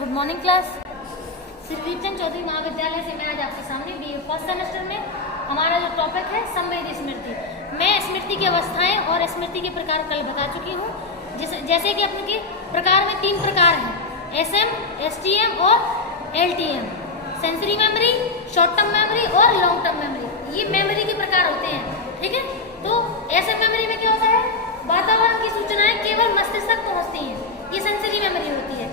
Good morning class. Shri Vivekchand Chaudhary Mahavidyalaya से मैं आज आपके सामने बीए फर्स्ट सेमेस्टर में हमारा जो टॉपिक है संवेदी स्मृति। मैं स्मृति की अवस्थाएं और स्मृति के प्रकार कल बता चुकी हूँ। जैसे कि अपने के प्रकार में 3 प्रकार हैं, SM, STM और LTM। Sensory memory, short term memory और लॉन्ग टर्म मेमोरी, ये मेमोरी के प्रकार होते हैं। ठीक है, तो SM मेमोरी में क्या होता है, वातावरण की सूचनाएं केवल मस्तिष्क तक पहुँचती हैं, ये सेंसरी मेमोरी होती है।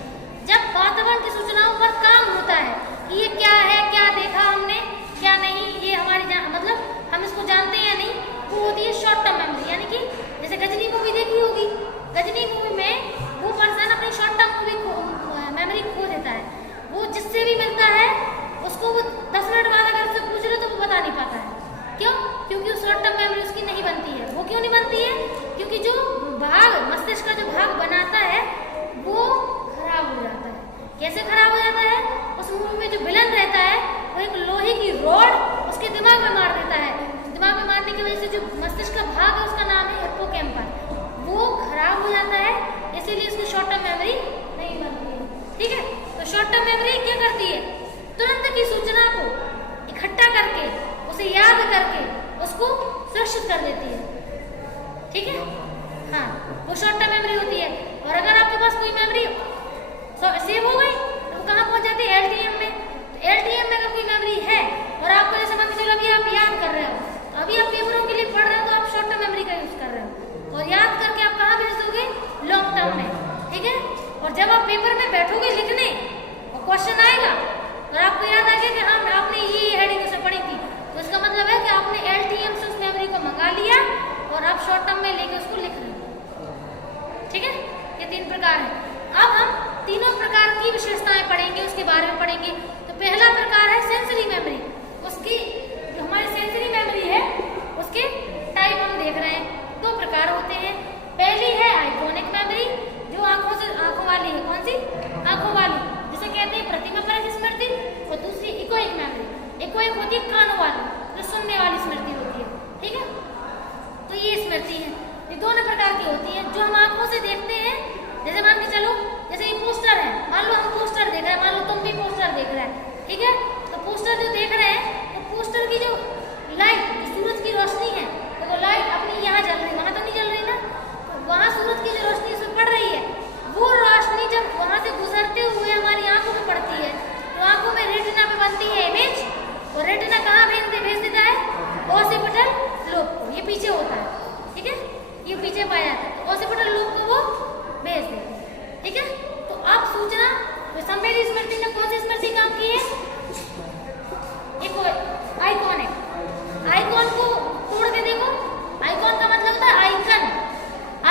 जब वातावरण की सूचनाओं पर काम होता है कि ये क्या है, क्या देखा हमने, क्या नहीं, ये हमारी मतलब हम इसको जानते हैं या नहीं, वो होती है शॉर्ट टर्म मेमोरी। यानी कि जैसे गजनी मूवी देखी होगी, गजनी मूवी में वो पर्सन अपनी शॉर्ट टर्म मेमोरी खो देता है। वो जिससे भी मिलता है उसको वो 10 मिनट बाद अगर उससे पूछ रहे तो वो बता नहीं पाता है। क्यों? क्योंकि वो शॉर्ट टर्म मेमोरी उसकी नहीं बनती है। वो क्यों नहीं बनती है? क्योंकि जो भाग मस्तिष्क का जो भाग बनाता है वो खराब हो जाता है। कैसे खराब हो जाता है? उस मूवी में जो विलन रहता है वो एक लोहे की रॉड उसके दिमाग में मार देता है। दिमाग में मारने की वजह से जो मस्तिष्क का भाग है उसका नाम है हिप्पोकैम्पस, वो खराब हो जाता है, इसीलिए उसकी शॉर्ट टर्म मेमोरी नहीं बनती है। ठीक है, तो शॉर्ट टर्म मेमोरी क्या करती है, तुरंत की सूचना को इकट्ठा करके उसे याद करके उसको सुरक्षित कर देती है। ठीक है, हाँ, वो शॉर्ट टर्म मेमोरी होती है। और अगर आपके पास कोई मेमोरी सेव हो गई तो वो कहाँ पहुंच जाती है, LTM में। तो LTM में अगर कोई मेमोरी है और आपको जैसे मान के चलो अभी आप याद कर रहे हो, तो अभी आप पेपरों के लिए पढ़ रहे हो तो आप शॉर्ट टर्म मेमोरी का यूज कर रहे हो, और याद करके आप कहाँ भेज दोगे, लॉन्ग टर्म में। ठीक है, और जब आप पेपर में बैठोगे लिखने और क्वेश्चन आएगा और आपको याद आ गया कि हाँ आपने ये हेडिंग उसे पढ़ी थी, तो इसका मतलब है कि आपने LTM से उस मेमोरी को मंगा लिया और आप शॉर्ट टर्म में लेके उसको लिख रहे हो। ठीक है, ये 3 प्रकार है। अब हम तीनों प्रकार की विशेषताएं पढ़ेंगे, उसके बारे में पढ़ेंगे। तो पहला प्रकार है सेंसरी मेमोरी। उसकी जो हमारी सेंसरी मेमोरी है उसके टाइप हम देख रहे हैं, 2 प्रकार होते हैं। पहली है आइकॉनिक मेमोरी, जो आंखों वाली है। कौन सी? आंखों वाली, जिसे कहते हैं प्रतिमा परक स्मृति। और दूसरी इकोइक मेमोरी। इकोइक होती है कानों वाली, जो सुनने वाली स्मृति होती है। ठीक है, तो ये स्मृति है, ये दोनों प्रकार की होती है। जो हम आंखों से देखते हैं, जैसे मान के चलो जैसे ये पोस्टर है, मान लो हम पोस्टर देख रहे हैं, मान लो तुम भी पोस्टर देख रहे हैं। ठीक है, तो पोस्टर जो देख रहे हैं, तो पोस्टर की जो लाइट, सूरज की रोशनी है, तो लाइट अपनी यहाँ जल रही है, वहाँ तो नहीं जल रही ना, तो वहाँ सूरज की जो रोशनी उसमें पड़ रही है, वो रोशनी जब वहाँ से गुजरते हुए हमारी आंखों में पड़ती है, तो आंखों में रेटिना पे बनती है इमेज, और रेटिना कहाँ भेज देता है, ओसिपिटल लोब को। ये पीछे होता है, ठीक है, ये पीछे पाया जाता है, तो ओसिपिटल लोब को वो भेज देते हैं। ठीक है, तो अब सूचना तो संवेदी स्मृति ने कौन सी स्मृति काम की है, एक आइकॉनिक। आइकॉन को तोड़ के देखो, आइकॉन का मतलब होता है आइकन।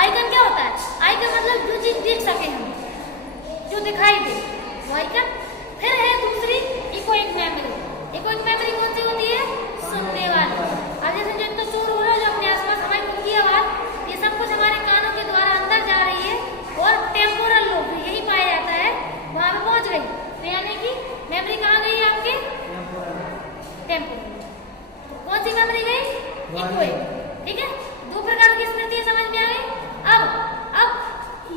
आइकन क्या होता है? आइकन मतलब जो चीज देख सके हम, जो दिखाई दे, वो आइकन। फिर है दूसरी इकोइक मेमोरी। इकोइक मेमोरी कौन सी होती है? सुनने वाली। अब जैसे जो तो शोर हो रहा है, जो अपने आसपास हमारी खुद की आवाज, ये सब कुछ हमारे कानों के द्वारा अंदर जा रही है, और टेम्पोरल लोब यही पाया जाता है, वहां पे पहुंच गई। तो यानी कि मेमोरी कहाँ गई है आपके? टेम्पोरल। कौन सी मेमोरी गई? इकोइक। ठीक है, 2 प्रकार की स्मृति समझ में आ गई। अब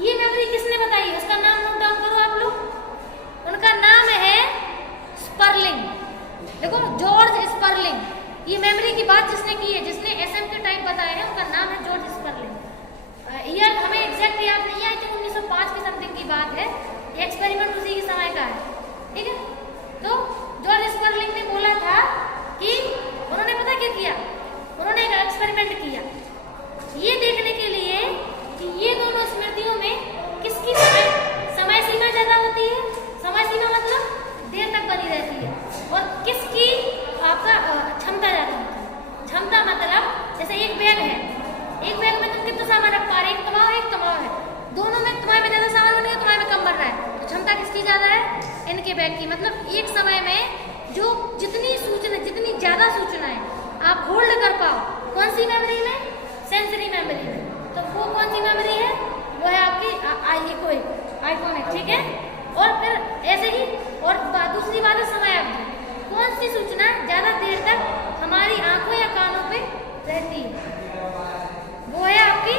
ये मेमोरी किसने बताई, उसका नाम नोट डाउन करो आप लोग। उनका नाम है स्पर्लिंग। देखो, जॉर्ज स्पर्लिंग। ये मेमोरी की बात जिसने की है, जिसने SM के टाइप बताए हैं, उनका नाम है जॉर्ज स्पर्लिंग। ईयर हमें एग्जैक्ट याद नहीं है, आई थिंक 1905 की समथिंग की बात है, ये एक्सपेरिमेंट उसी के समय का है। ठीक है, तो जॉर्ज स्पर्लिंग ने बोला था कि उन्होंने पता क्या किया, उन्होंने एक एक्सपेरिमेंट किया ये देखने के लिए कि ये दोनों स्मृतियों में किसकी समय सीमा ज्यादा होती है। समय सीमा मतलब देर तक बनी रहती है, और किसकी आपका क्षमता ज्यादा होती है। क्षमता मतलब जैसे एक बैग है, एक बैग में तुम कितना सामान रख पा रहे, एक तुम्हारा एक तुम्हारा है, दोनों में तुम्हारे में ज्यादा सामान बनेगा, तुम्हारे में कम बन रहा है, तो क्षमता किसकी ज्यादा है? इनके बैग की। मतलब एक समय में जो जितनी ज्यादा सूचनाएं आप होल्ड कर पाओ, कौन सी मेमोरी में? सेंसरी मेमोरी में। तो वो कौन सी मेमोरी है? वो है आपकी आइकॉनिक। ठीक है, और फिर ऐसे ही, और दूसरी बात है समय अवधि। कौन सी सूचना ज्यादा देर तक हमारी आंखों या कानों पे रहती है, वो है आपकी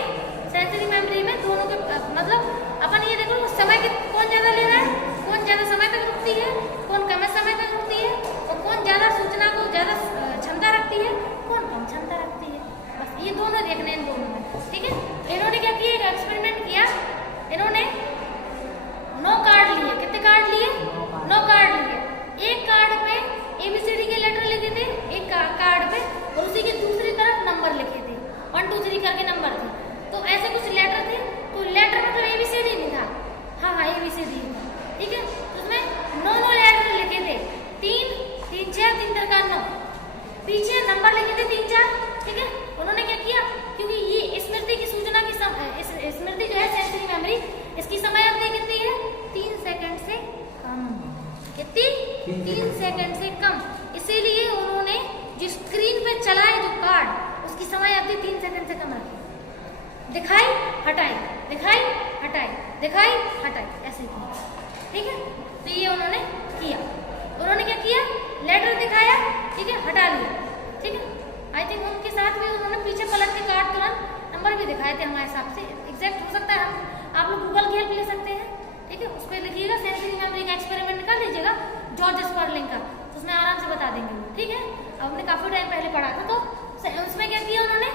सेंसरी मेमोरी में। दोनों के मतलब अपन ये देखो समय कौन ज्यादा ले रहा है, कौन ज्यादा समय 3 सेकंड से कम। इसीलिए उन्होंने जो स्क्रीन पे चलाए जो कार्ड उसकी समय अवधि 3 सेकंड से कम रखी। दिखाई हटाई, दिखाई हटाई, दिखाई हटाई, ऐसे किया। ठीक है, तो ये उन्होंने किया। उन्होंने क्या किया, लेटर दिखाया, ठीक है, हटा लिया। ठीक है, आई थिंक उनके साथ भी उन्होंने पीछे पलट के कार्ड तुरंत नंबर भी दिखाए थे हमारे हिसाब से। एग्जैक्ट हो सकता है, हम आप लोग गूगल की हेल्प ले सकते हैं। ठीक है, उस पर लिखिएगा सेंसरी मेमोरी का एक्सपेरिमेंट निकाल लीजिएगा जॉर्ज स्पर्लिंग का, तो उसमें आराम से बता देंगे। ठीक है, अब हमने काफी टाइम पहले पढ़ा था, तो उसमें क्या किया उन्होंने,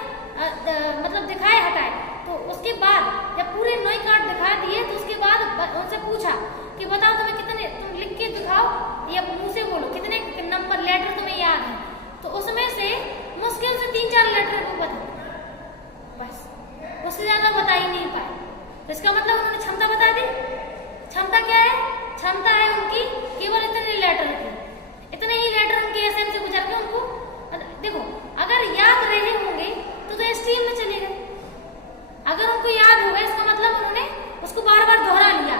मतलब दिखाए हटाए। तो उसके बाद जब पूरे 9 कार्ड दिखा दिए तो उसके बाद उनसे पूछा कि बताओ तुम्हें कितने, तुम लिख के दिखाओ या मुंह से बोलो कितने नंबर लेटर तुम्हें याद है। तो उसमें से मुश्किल से 3-4 लेटर को बता, बस उससे ज्यादा बता ही नहीं पाए। तो इसका मतलब उन्होंने क्षमता बता दी। क्षमता क्या है, क्षमता है उनकी केवल इतने लेटर की, इतने ही लेटर उनके एसएम से गुजर के उनको देखो, अगर याद रहे होंगे तो एसटीएम में चले गए। अगर उनको याद होगा इसका मतलब उन्होंने उसको बार बार दोहरा लिया।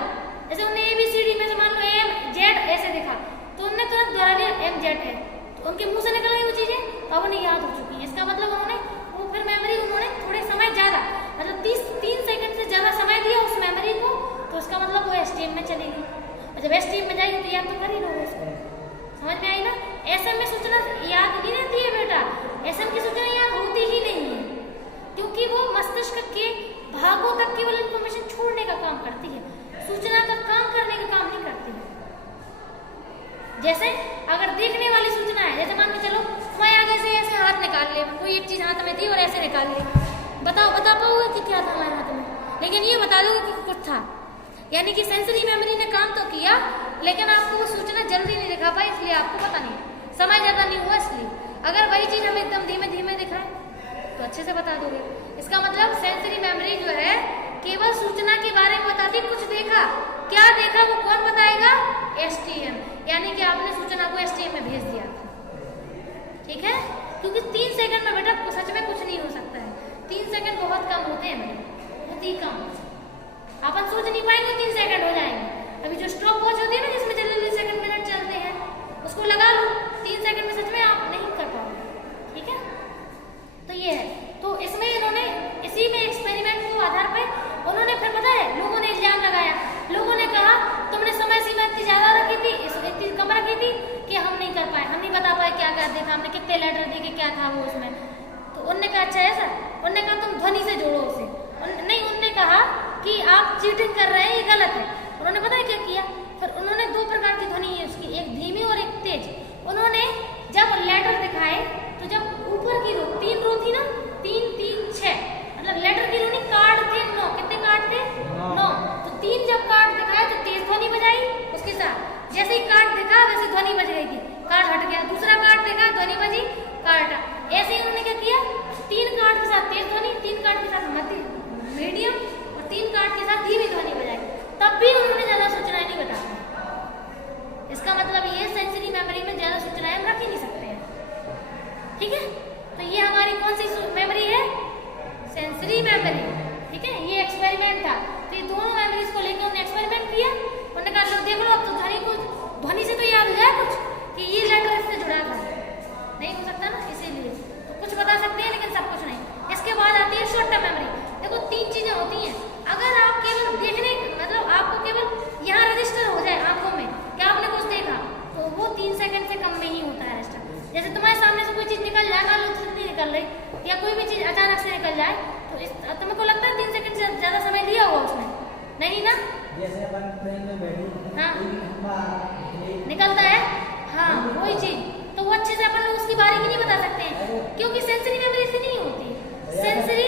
जैसे उन्होंने ABCD में से मान लो MZ ऐसे देखा तो उन्होंने तुरंत दोहरा लिया MZ है, तो उनके मुंह से निकल गई वो चीजें, तो अब उन्हें याद हो चुकी है। इसका मतलब उन्होंने वो फिर मेमोरी उन्होंने थोड़े समय ज्यादा, मतलब 3 सेकंड से ज्यादा समय दिया उस मेमोरी को, तो उसका मतलब वो एसटीएम में चलेगी। और जब एसटीएम में जाएगी तो याद तो कर ही लो उसको। समझ में आई ना? एसएम में सूचना याद नहीं रहती है बेटा, एसएम की सूचना याद होती ही नहीं है, क्योंकि वो मस्तिष्क के भागों तक केवल इंफॉर्मेशन छोड़ने का काम करती है, सूचना का काम करने का काम नहीं करती है। जैसे अगर देखने वाली सूचना है, जैसे मान के चलो मैं आगे से ऐसे हाथ निकाल ले, कोई एक चीज हाथ में थी और ऐसे निकाल ले, बताओ बता पाओगे कि क्या था हमारे हाथ में, लेकिन ये बता दोगे कि कुछ था। यानी कि सेंसरी मेमोरी ने काम तो किया लेकिन आपको वो सूचना जल्दी नहीं दिखा पाई, इसलिए आपको पता नहीं, समय ज्यादा नहीं हुआ इसलिए। अगर वही चीज हमें एकदम धीमे धीमे दिखाए तो अच्छे से बता दोगे। इसका मतलब सेंसरी मेमोरी जो है केवल सूचना के बारे में बताती, कुछ देखा, क्या देखा वो कौन बताएगा, एसटीएम, यानी कि आपने सूचना को एसटीएम में भेज दिया। ठीक है, क्योंकि 3 सेकंड में बेटा सच में कुछ नहीं हो सकता है, 3 सेकंड बहुत कम होते हैं मेरे, बहुत ही कम। अपन सोच नहीं पाएंगे 3 सेकंड हो जाएंगे। अभी जो स्टॉप वॉच होती है ना जिसमें जल्दी सेकंड मिनट चलते हैं, उसको लगा लो, 3 सेकंड में सच में आप नहीं कर पाओगे। ठीक है, तो ये है। तो इसमें इन्होंने इसी में एक्सपेरिमेंट के आधार पर उन्होंने फिर पता है लोगों ने इल्जाम लगाया, लोगों ने कहा तुमने समय सीमा इतनी ज्यादा रखी थी, इतनी कम रखी थी कि हम नहीं कर पाए, हम नहीं बता पाए क्या क्या देखा हमने, कितने लेटर देखे, क्या था वो उसमें। तो उनने कहा अच्छा ऐसा, उनने कहा तुम ध्वनि से जोड़ो उसे, नहीं उनने कहा कि आप चीटिंग कर रहे हैं, ये गलत है। उन्होंने पता है क्या किया, फिर उन्होंने 2 प्रकार की ध्वनि है उसकी, एक धीमी और एक तेज। उन्होंने जब लेटर दिखाए तो जब ऊपर की 3 रो थी ना, 3 3 6, मतलब लेटर की रो नहीं, कार्ड थे 9, कितने कार्ड थे 9, तो 3 जब कार्ड दिखाए तो तेज ध्वनि बजाई उसके साथ, जैसे ही कार्ड दिखा वैसे ध्वनि बज गई थी, कार्ड हट गया, दूसरा कार्ड देखा ध्वनि बजी, कार्ड हटा। ऐसे ही उन्होंने क्या किया, 3 कार्ड के साथ तेज ध्वनि, 3 कार्ड के साथ मध्य मीडियम और 3 कार्ड के साथ धीमी ध्वनि बजाई, तब भी उन्होंने ज्यादा सूचनाएं नहीं बता पाई। इसका मतलब ये सेंसरी मेमोरी में ज्यादा सूचनाएं हम रख ही नहीं सकते हैं। ठीक है, तो ये हमारी कौन सी मेमोरी है, सेंसरी मेमोरी। ठीक है, ये एक्सपेरिमेंट था, तो ये दोनों मेमोरीज को लेकर उन्होंने एक्सपेरिमेंट किया। उन्होंने कहा लो देख लो, अब तो ध्वनि से तो याद हो जाए कुछ कि ये लेटर इससे जुड़ा था, नहीं हो सकता ना, इसीलिए तो कुछ बता सकते हैं लेकिन सब कुछ नहीं। इसके बाद आती है शॉर्ट टर्म मेमोरी। देखो 3 चीजें होती हैं, अगर आप केवल देखने, मतलब आपको केवल यहाँ रजिस्टर हो जाए आंखों में कि आपने कुछ देखा, तो वो 3 सेकंड से कम में ही होता है रजिस्टर। जैसे तुम्हारे सामने से कोई चीज निकल जाए, मान लो नहीं निकल रही, या कोई भी चीज अचानक से निकल जाए, तो तुमको लगता है 3 सेकंड से ज्यादा समय लिया होगा उसने, नहीं ना? जैसे अपन ट्रेन में बैठे, हाँ निकलता है, हाँ वही चीज, तो वो अच्छे से अपन लोग उसकी बारीकी नहीं बता सकते हैं, क्योंकि सेंसरी मेमोरी से नहीं होती। सेंसरी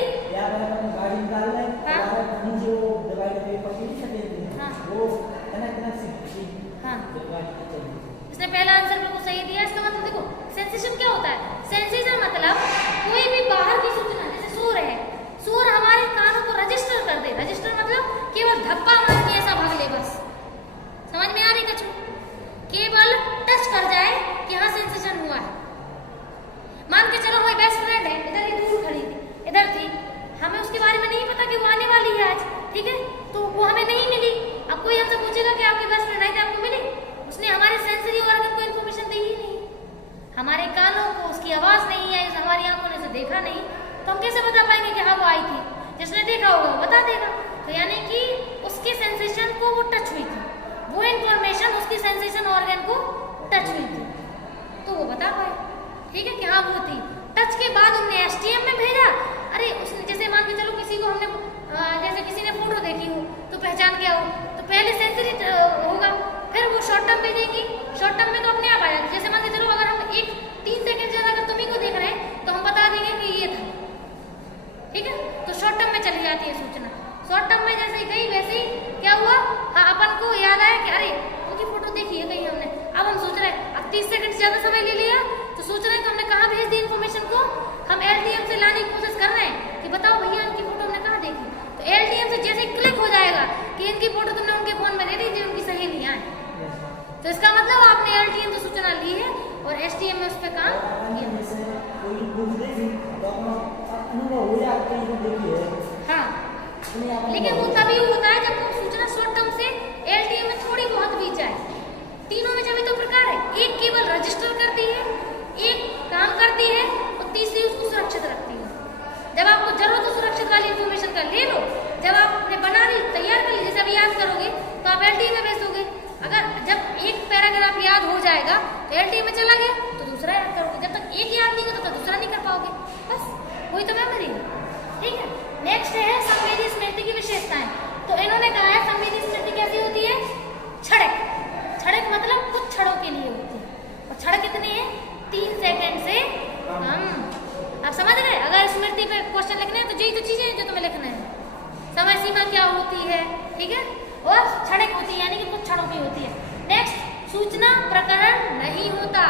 गाड़ी निकाल रहे हैं, हाँ नीचे वो डिवाइडर पेपर की नहीं देते हैं, हाँ वो कनेक्ट से, हाँ इसने पहला आंसर बिल्कुल सही दिया। इसका मतलब देखो सेंसेशन क्या होता है, सेंसेशन मतलब कोई भी बाहर की सूचना, जैसे शोर है, शोर हमारे कानों को रजिस्टर कर दे, रजिस्टर मतलब केवल धब्बा मार के ऐसा भाग ले, बस समझ में आ रही कछु, केवल टच कर जाए कि हाँ सेंसेशन हुआ है। मान के चलो हमारी बेस्ट फ्रेंड है, इधर ही दूर खड़ी थी, इधर थी, हमें उसके बारे में नहीं पता कि वो आने वाली है, होती। टच के बाद उन्होंने STM में भेजा। अरे उसने जैसे मान के चलो किसी को हमने जैसे किसी ने फोटो देखी हो तो पहचान गया हो तो पहले सेंसरी होगा, फिर वो शॉर्ट टर्म भेजेंगी। शॉर्ट टर्म में तो अपने आप आएगा। जैसे मान के चलो अगर हम 3 सेकंड से अगर तुम्ही को देख रहे हैं तो हम बता देंगे कि ये था, ठीक है। तो शॉर्ट टर्म में चली जाती है सूचना। शॉर्ट टर्म में जैसे ही गई वैसे ही क्या हुआ, हाँ अपन को याद आया कि अरे उनकी फोटो देखी है कहीं हमने। अब हम सोच रहे हैं अब 30 सेकंड से ज्यादा समय ले लिया तो सोच रहे हैं कि हमने कहाँ भेज दी इन्फॉर्मेशन को। हम LTM से लाने की कोशिश कर रहे हैं कि बताओ भैया इनकी फोटो हमने कहाँ देखी। तो LTM से जैसे क्लिक हो जाएगा कि इनकी फोटो तुमने उनके फोन में दे दी जो उनकी सहेलियां हैं, तो इसका मतलब आपने LTM से सूचना ली है और STM में उस पर काम किया। हाँ, लेकिन वो तभी होता है जब वो सूचना शॉर्ट टर्म से LTM में थोड़ी बहुत भी जाए। तीनों में जब तो प्रकार है, एक केवल रजिस्टर करती है, एक काम करती है और तीसरी उसको सुरक्षित रखती है। जब आपको जरूरत हो सुरक्षित वाली इन्फॉर्मेशन का ले लो, जब आपने बना ली तैयार कर ली, जैसे अभी याद करोगे तो आप LTM में भेज दोगे। अगर जब एक पैराग्राफ याद हो जाएगा तो LTM में चला गया तो दूसरा याद करोगे। जब तक एक याद नहीं होता तब दूसरा नहीं कर पाओगे, बस वही तो मेमोरी है, ठीक है। नेक्स्ट है संवेदी स्मृति की विशेषताएं। तो इन्होंने कहा है संवेदी स्मृति कैसी होती है, क्षणिक। क्षणिक मतलब कुछ क्षणों के लिए होती है। और क्षण कितने हैं, 3 सेकंड से कम। आप समझ रहे हैं, अगर स्मृति पे क्वेश्चन लिखने हैं तो यही तो चीजें हैं जो तुम्हें लिखना है। समय सीमा क्या होती है, ठीक है, और क्षणिक होती है यानी कि कुछ क्षणों की होती है। नेक्स्ट, सूचना प्रकरण नहीं होता।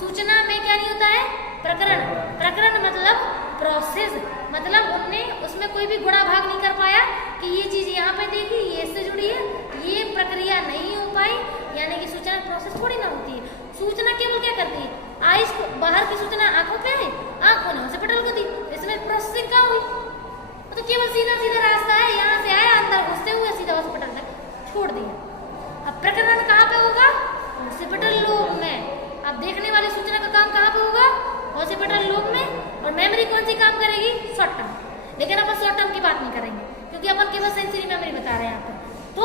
सूचना में क्या नहीं होता है, प्रकरण। प्रकरण मतलब प्रोसेस, मतलब उनने उसमें कोई भी गुणा भाग नहीं कर पाया कि ये चीज यहाँ पे देखी, ये इससे जुड़ी है, ये प्रक्रिया नहीं हो पाई, यानी कि सूचना प्रोसेस थोड़ी ना होती है। सूचना केवल क्या करती है, आइस को बाहर की सूचना आंखों पे है, आंखों ने हॉस्पिटल को दी, इसमें प्रोसेसिंग कहाँ हुई, तो केवल सीधा सीधा रास्ता है, यहाँ से आया अंदर घुसते हुए सीधा हॉस्पिटल तक छोड़ दिया। अब प्रकरण कहाँ पे होगा, हॉस्पिटल लोग में। अब देखने वाली सूचना का काम कहाँ पे होगा, हॉस्पिटल लोग में। और मेमोरी कौन सी काम करेगी, शॉर्ट टर्म। लेकिन अपन शॉर्ट टर्म की बात नहीं करेंगे क्योंकि अपन केवल सेंसरी मेमोरी बता रहे हैं यहाँ पर। तो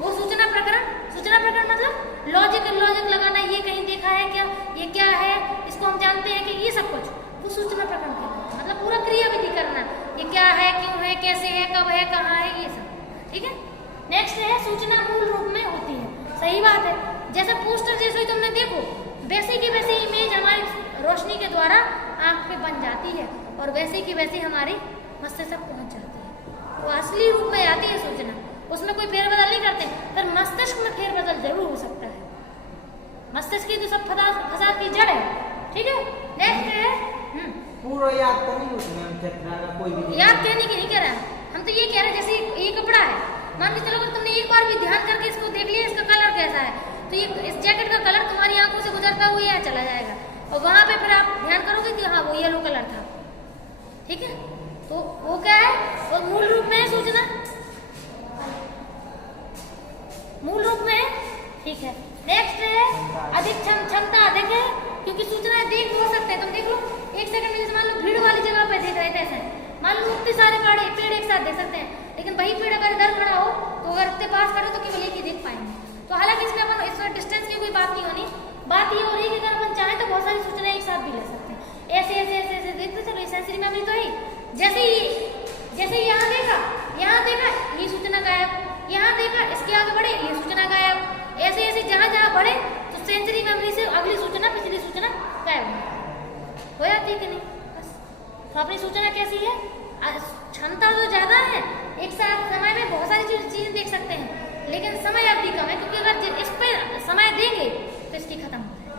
वो सूचना प्रकरण, सूचना प्रकरण मतलब लॉजिक लगाना, ये कहीं देखा है क्या, ये क्या है, इसको हम जानते हैं कि ये सब कुछ, वो सूचना प्रकरण कहलाता है। मतलब पूरा क्रियाविधि करना, ये क्या है, क्यों है, कैसे है, कब है, कहाँ है, ये सब, ठीक है। नेक्स्ट है सूचना मूल रूप में होती है। सही बात है, जैसे पोस्टर जैसे ही तुमने देखो वैसे की वैसे इमेज हमारी रोशनी के द्वारा आंख पे बन जाती है और वैसे की वैसे हमारी मस्तिष्क तक पहुंच जाती है। वो असली रूप में आती है सूचना, उसमें कोई फेरबदल नहीं करते। पर मस्तिष्क में फेरबदल जरूर हो सकता है, मस्तिष्क की तो सब फसाद की जड़ है, ठीक है। नेक्स्ट है पूरा याद तो नहीं होती मैम, चेतना का कोई भी याद कहने की नहीं कह रहा, हम तो ये कह रहे हैं जैसे ये कपड़ा है, मान के चलो अगर तुमने एक बार भी ध्यान करके इसको देख लिया इसका कलर कैसा है, तो ये इस जैकेट का कलर तुम्हारी आंखों से गुजरता हुआ यहाँ चला जाएगा और वहां पे फिर आप ध्यान करोगे कि हाँ वो येलो कलर था, ठीक है। तो वो क्या है, वो मूल रूप में है सूचना, मूल रूप में है, ठीक है। नेक्स्ट है अधिक क्षमता अधिक है, क्योंकि सूचना देख हो सकते हैं। तुम देख लो एक सेकंड में, जैसे मान लो भीड़ वाली जगह पे देख रहे थे ऐसे, मान लो इतने सारे पेड़ एक साथ देख सकते हैं, लेकिन वही पेड़ अगर इधर खड़ा हो तो अगर इतने पास खड़े तो केवल एक ही देख पाएंगे। तो हालांकि इसमें अपन इसमें डिस्टेंस की कोई बात नहीं होनी, बात ये हो रही है कि अगर अपन चाहें तो बहुत सारी सूचनाएं एक साथ भी ले सकते हैं। ऐसे ऐसे ऐसे ऐसे देखते चलो, सेंसरी मेमोरी तो है। जैसे यहाँ देखा ये सूचना गायब, यहाँ देखा इसके आगे बढ़े ये सूचना गायब, ऐसे ऐसे जहाँ जहाँ बढ़े तो सेंसरी मेमोरी से अगली सूचना पिछली सूचना गायब हो जाती है कि नहीं। बस तो अपनी सूचना कैसी है, क्षमता तो ज्यादा है, एक साथ समय में बहुत सारी चीजें देख सकते हैं, लेकिन समय अवधि कम है, क्योंकि अगर इस पे समय देंगे तो इसकी खत्म हो जाए।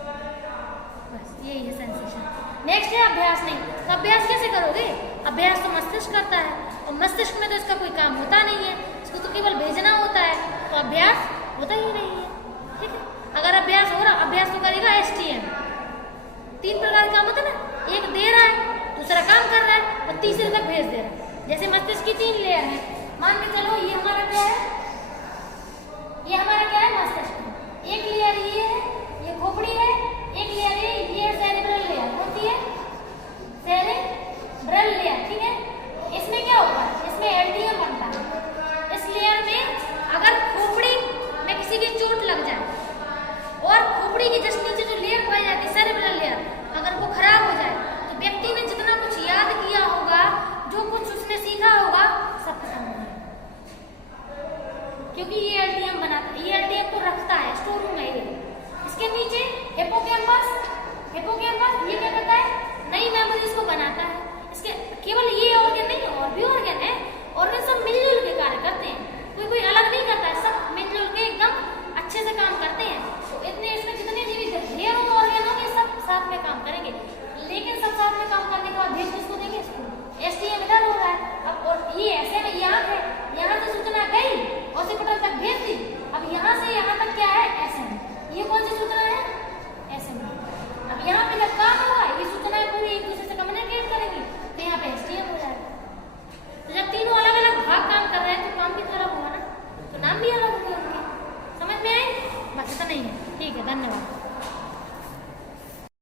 बस यही है सेंसेशन। नेक्स्ट है अभ्यास नहीं। तो अभ्यास कैसे करोगे, अभ्यास तो मस्तिष्क करता है और मस्तिष्क में तो इसका कोई काम होता नहीं है, इसको तो केवल भेजना होता है, तो अभ्यास होता ही नहीं है, ठीक है। अगर अभ्यास हो रहा, अभ्यास तो करेगा STM। 3 प्रकार का काम होता है ना, एक दे रहा है, दूसरा काम कर रहा है और तीसरे तक भेज दे रहा है। जैसे मस्तिष्क की 3 लेयर है, मान के चलो ये हमारा क्या है, ये हमारा क्या है मस्तिष्क। एक लेयर ये है, ये खोपड़ी है, एक लेयर ये है सेरेब्रल लेयर, होती है सेरेब्रल लेयर, ठीक है। इसमें क्या होगा, इसमें LTM बनता है। इस लेयर में अगर खोपड़ी में किसी की चोट लग जाए और खोपड़ी की जस्ट नीचे जो लेयर पाई जाती है सेरेब्रल लेयर, अगर वो खराब हो जाए ELTM बनाता है, ELTM को रखता है, स्टोर रूम है ये। इसके नीचे हिप्पोकैम्पस, हिप्पोकैम्पस ये क्या करता है, नई मेमोरीज को बनाता है। इसके केवल ये ऑर्गन नहीं, और भी ऑर्गन है, ऑर्गन सब मिलजुल के कार्य करते हैं, कोई अलग नहीं करता है, सब मिलजुल के एकदम अच्छे से काम करते हैं। तो इतने इसमें जितने जीवित ढेरों ऑर्गन होंगे सब साथ में काम करेंगे, लेकिन सब साथ में काम करने के बाद भेज किसको देंगे, इसको। STM इधर हो रहा है, अब और ये ऐसे में यहाँ है, यहाँ से सूचना गई ऑसिपिटल तक भेज दी, अब यहाँ से यहाँ तक क्या है, SM, ये कौन सी सूचना है, SM। अब यहाँ पे जब काम होगा ये सूचनाएं पूरी एक दूसरे से कम्युनिकेट करेंगी, तो यहाँ पे STM हो जाएगा। तो जब तीनों अलग अलग भाग काम कर रहे हैं तो काम भी अलग होगा ना, तो नाम भी अलग होंगे उनके। समझ में आई? बस इतना ही है, ठीक है, धन्यवाद।